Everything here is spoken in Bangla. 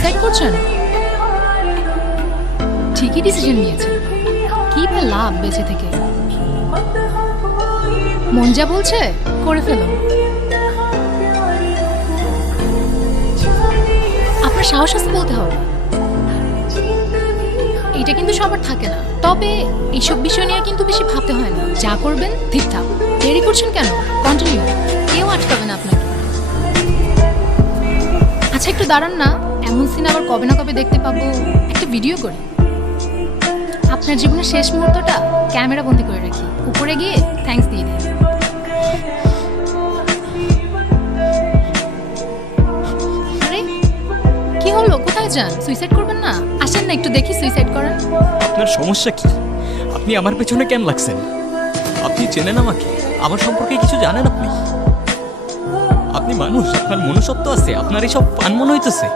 সুইসাইড করছেন? ঠিকই ডিসিশন নিয়েছেন। কি বা লাভ বেঁচে থেকে? মন যা বলছে করে ফেলুন। আপনার সাহস আছে বলতে হবে। এটা কিন্তু সবার থাকে না, তবে এইসব বিষয় নিয়ে কিন্তু বেশি ভাবতে হয় না। যা করবেন ঠিকঠাক। দেরি করছেন কেন? কন্টিনিউ, কেউ আটকাবে না আপনাকে। আচ্ছা একটু দাঁড়ান না, এমন সিন আবার কবে না কবে দেখতে পাবো। একটা ভিডিও করি, আপনার জীবনের শেষ মুহূর্তটা ক্যামেরা বন্দি করে রাখি, উপরে গিয়ে থ্যাঙ্কস দিয়ে দিই। আরে কি হলো, কোথায় যান? সুইসাইড করবেন না? আসেন না একটু দেখি সুইসাইড করেন। আপনার সমস্যা কি? আপনি আমার পেছনে কেন লাগছেন? আপনি চেনেন আমাকে? আমার সম্পর্কে কিছু জানেন আপনি? আপনি মানুষ, আপনার মনুষ্যত্ব আছে, আপনার এইসব পান মনে হইতেছে।